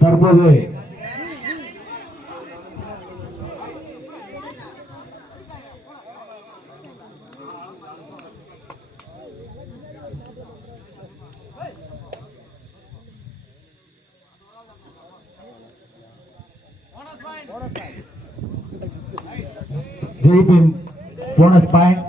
தற்போது ஜெயிப்பின் bonus point.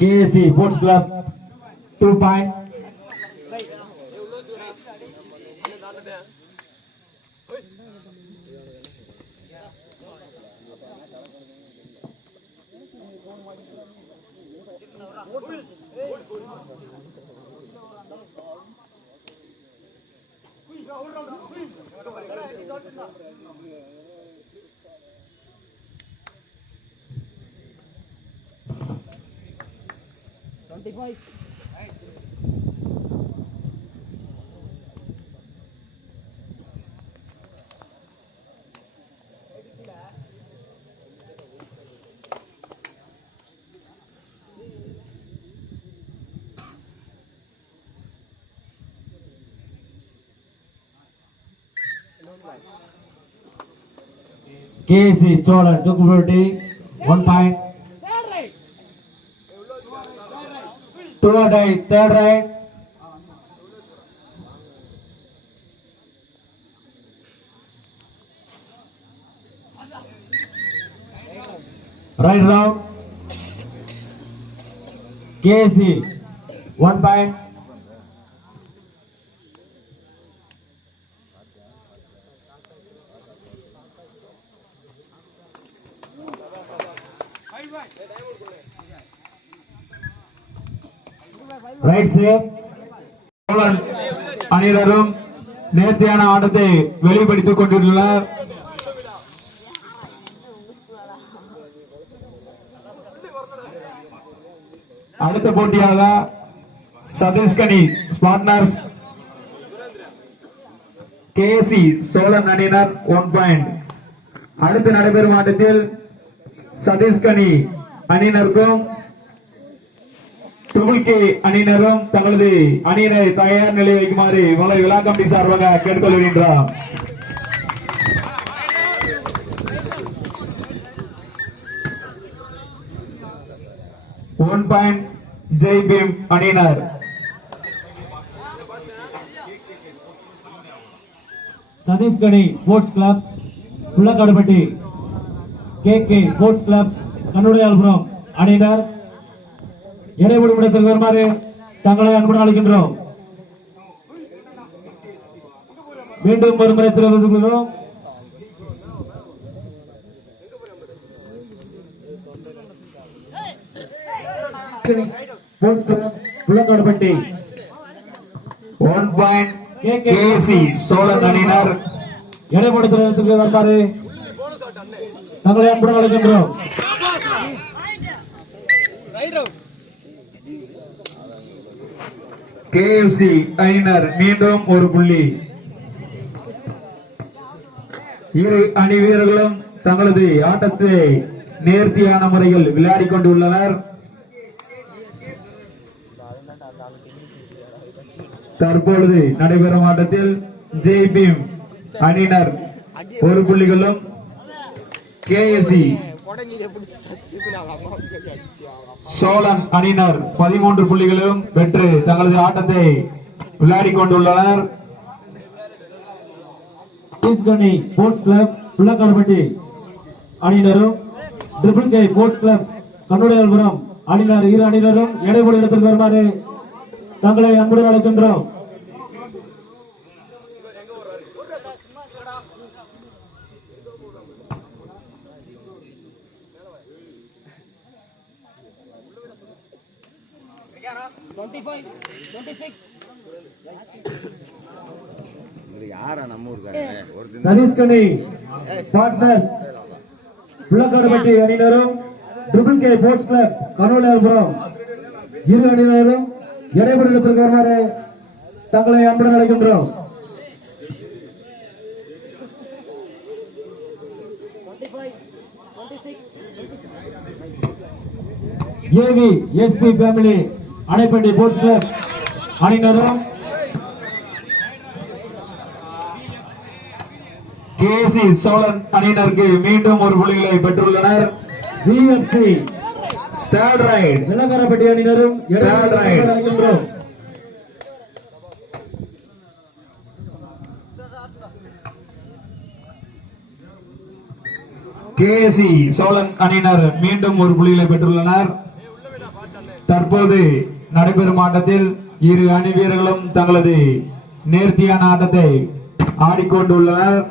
KSC Sports Club 2 point. KSC Cholan Chukwurti 1 point. Third right. Right round. KSC 1 point. Right save. அணியினரும் நேர்த்தியான ஆட்டத்தை வெளிப்படுத்திக் கொண்டுள்ளனர். அடுத்த போட்டியாக சதீஷ்கனி ஸ்பாட்னர்ஸ் KSC சோழன் அணியினர் 1 பாயிண்ட். அடுத்து நடைபெறும் ஆட்டத்தில் சதீஷ்கனி அணியினருக்கும் ட்ரிபிள் கே அணியினரும் தங்களது அணியினை தயார் நிலை வைக்குமாறு உங்களை விழா கமிட்டி சார்பாக கேட்டுக்கொள்கின்றோம். ஒன் பாயிண்ட் ஜெய் பீம் அணியினர். Satishkani sports club Pullakkadupatti KK sports club Kannudaiyalpuram அணியினர் இடைவெளி இடத்தில் வருமாறு தங்களை அன்புடன் அழைக்கின்றோம். மீண்டும் ஒரு முறை தெரிவித்துள்ளோம். புள்ளக்காடுபட்டி 1 பாயிண்ட் KSC சோழன் அணியினர் இடைவெளி வருமாறு தங்களை அன்புடன் அழைக்கின்றோம். KFC அணியினர் மீண்டும் ஒரு புள்ளி. இரு அணி வீரர்களும் தங்களது ஆட்டத்தை நேர்த்தியான முறையில் விளையாடி கொண்டுள்ளனர். தற்பொழுது நடைபெறும் ஆட்டத்தில் ஜேபீம் அணியினர் 1 புள்ளிகளும் கேஎஸ்சி சோழன் அணியினர் 13 புள்ளிகளும் பெற்று தங்களது ஆட்டத்தை விளையாடி கொண்டுள்ளனர். ஸ்போர்ட்ஸ் கிளப் புள்ளக்காரப்பட்டி அணியினரும் triple K sports club Kannudaiyalpuram அணியினர் இரு அணியினரும் எடைபோடு இடத்தில் வருமாறு தங்களை அன்புடன் அழைக்கின்றோம். சதீஷ்கனி பார்ட்னர்ஸ் புள்ளக்காரப்பட்டி அணியினரும் triple K sports club Kannudaiyalpuram இரு அணியினரும் எடைபோடு இடத்திற்கு வருமாறு தங்களை அன்புடன் அழைக்கின்றோம். A V S P family Anaipatti sports club அணியினரும் கேசி சோழன் அணியினருக்கு மீண்டும் 1 புள்ளிகளை பெற்றுள்ளனர். விஎஃப்சி தேர்ட் ரைட் விளக்கரப்பட்டி அணியினரும் தேர்ட் ரைட் அழைக்கின்றோம். கேசி சோழன் அணியினர் மீண்டும் 1 புள்ளிகளை பெற்றுள்ளனர். தற்போது நடைபெறும் ஆட்டத்தில் இரு அணி வீரர்களும் தங்களது நேர்த்தியான ஆட்டத்தை ஆடிக்கொண்டுள்ளனர்.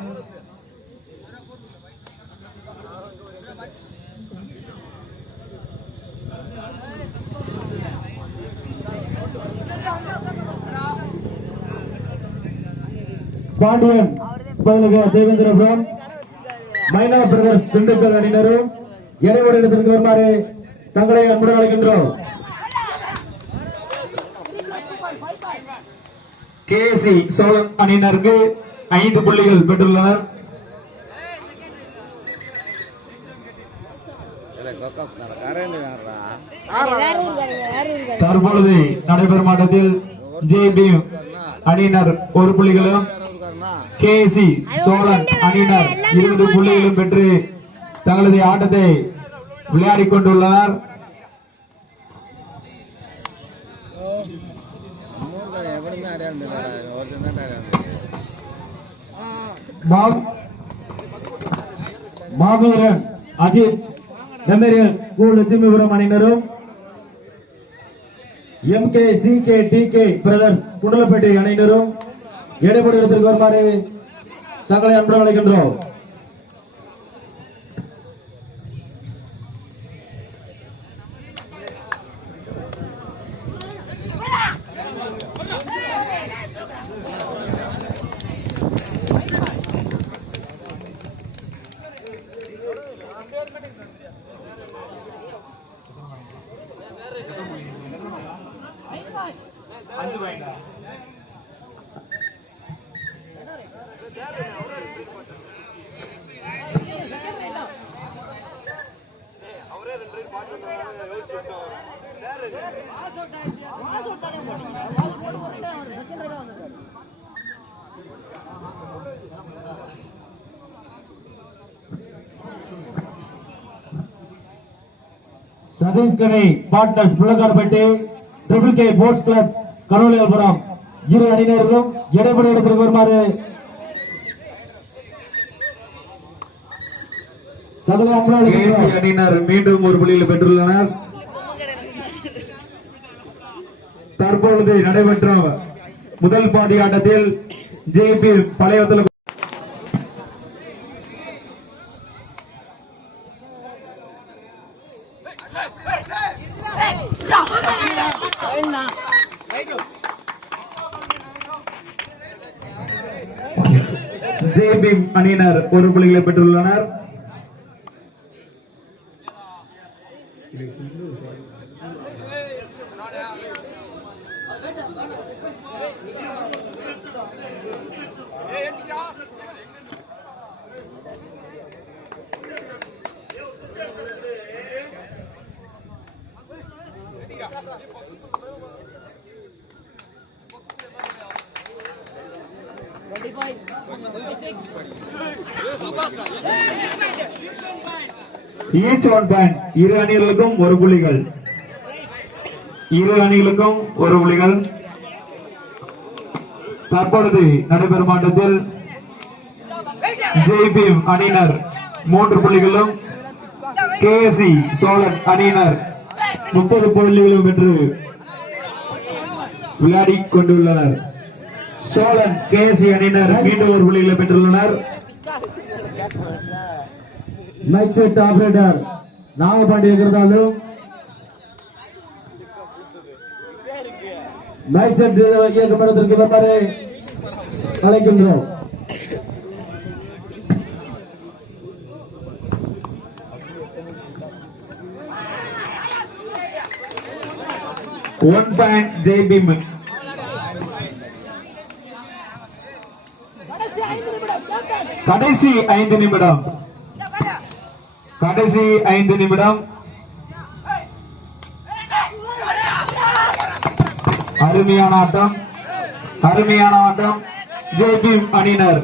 பாண்டியன் தேவேந்திரபுரம் மைனா பிரதர்ஸ் திண்டுக்கல் அணியினரும் எடைபோடு இடத்திற்கு வருமாறு தங்களை அன்புடன் அழைக்கின்றோம். கேசி சோழன் அணியினருக்கு 5 புள்ளிகள் பெற்றுள்ளனர். தற்பொழுது நடைபெறும் ஆட்டத்தில் ஜேபீம் அணியினர் 1 புள்ளிகளும் கேசி சோழன் அணியினர் 20 புள்ளிகளும் பெற்று தங்களது ஆட்டத்தை விளையாடிக் கொண்டுள்ளனர். மாவீரன் அஜித் மெமோரியல் ஸ்கூல் லட்சுமிபுரம் அணியினரும் M K C K T K brothers Kundalapettai அணியினரும் எடைபோடு இடத்திற்கு வருமாறு தங்களை அன்புடன் அழைக்கின்றோம். Satish Kani partners Pullakkarapatti triple K sports club Karuvalaiyapuram இரு அணியினர்களும் எடைபோடு இடத்திற்கு வருமாறு அணியினர் மீண்டும் 1 புள்ளியில் பெற்றுள்ளனர். தற்பொழுது நடைபெற்ற முதல் பாதி ஆட்டத்தில் ஜேபி பழையத்தில் ஜேபி அணியினர் 1 புள்ளிகளை பெற்றுள்ளனர். Each one point. இரு அணிகளுக்கும் ஒரு புள்ளிகள். இரு அணிகளுக்கும் ஒரு புள்ளிகள். தற்பொழுது நடைபெறும் ஆட்டத்தில் ஜெய்பீம் அணியினர் 3 புள்ளிகளும் கேஎஸ்சி சோழன் அணியினர் 30 புள்ளிகளும் பெற்று விளையாடிக் கொண்டுள்ளனர். சோழன் கேஎஸ்சி அணியினர் மீண்டும் ஒரு புள்ளிகளை பெற்றுள்ளனர். மைக் செட் ஆபரேட்டர் நாகபாண்டிய இருந்தாலும் மைக் செட் இயக்கப்படத்திற்கு வருமாறு அழைக்கின்றோம். One point Jai Bhim. கடைசி 5 நிமிடம். கடைசி 5 நிமிடம். அருமையான ஆட்டம், அருமையான ஆட்டம். ஜெய்பீம் அணியினர்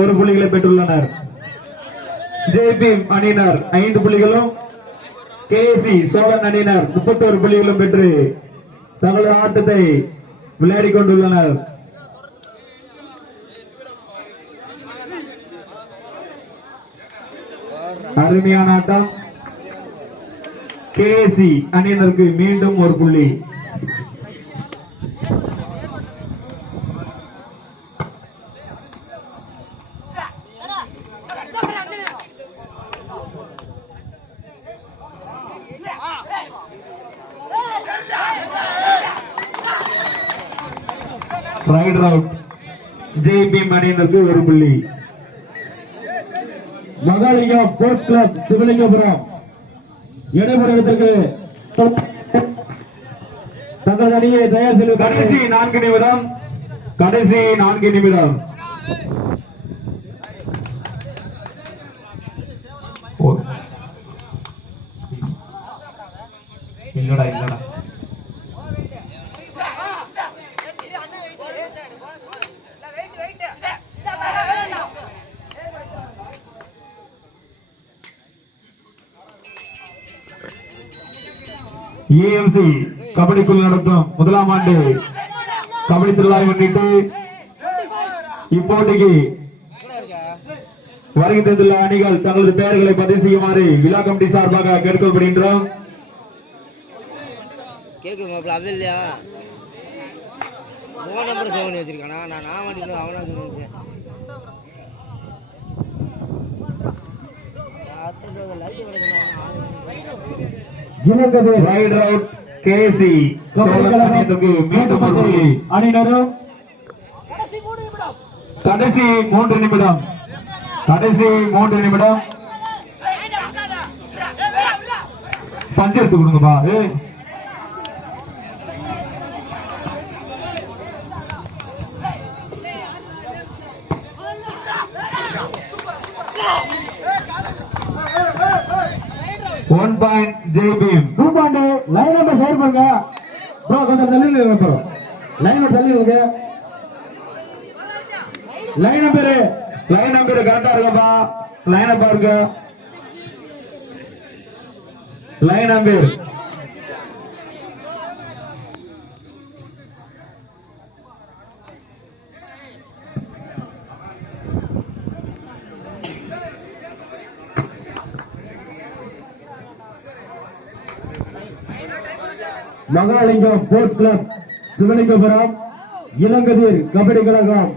1 புள்ளிகளை பெற்றுள்ளனர். ஜெய்பீம் அணியினர் 5 புள்ளிகளும் கேஎஸ்சி சோழன் அணியினர் 31 புள்ளிகளும் பெற்று தங்களது ஆட்டத்தை விளையாடிக் கொண்டுள்ளனர். அருமையான ஆட்டம். கேஎஸ்சி அணியினருக்கு மீண்டும் ஒரு புள்ளி. Rider out. ஜெய்பீம் அணியினருக்கு ஒரு புள்ளி. மகாலிங்கம் ஸ்போர்ட்ஸ் கிளப் சிவலிங்கபுரம் இடைப்பட்ட இடத்திற்கு தங்கள் அணியை தயார் செய்து கடைசி 4 நிமிடம். கடைசி 4 நிமிடம். இல்லடா இல்லடா. ஏஎம்சி கபடிக்குழு நடத்தும் 1ஆம் ஆண்டு கபடி திருவிழாவை முன்னிட்டு இப்போட்டிக்கு வருகை தந்துள்ள அணிகள் தங்களது பெயர்களை பதிவு செய்யுமாறு விழா கமிட்டி சார்பாக கேட்டுக்கொள்கின்றோம். இல்லையா நம்பர் 7 வச்சிருக்கானா? நான் மட்டும் அவனா சொன்னேன். Rider out. கேஎஸ்சி மீண்டும் ஒரு புள்ளி. அணியினரும் கடைசி 3 நிமிடம். கடைசி 3 நிமிடம். பஞ்சு எடுத்து கொடுங்கப்பா. One point Jai Bhim. 2 point. Line number share பண்ணுங்க ப்ரோ. கொஞ்சம் தள்ளி நில்லுங்க. லைன் நம்பர் தள்ளி நில்லுங்க. லைன் நம்பர் கரெக்டா இருக்கப்பா. லைனை பாருங்க. Line number. Mahalingam sports club Sivalingapuram இளங்கதிர் கபடி கழகம்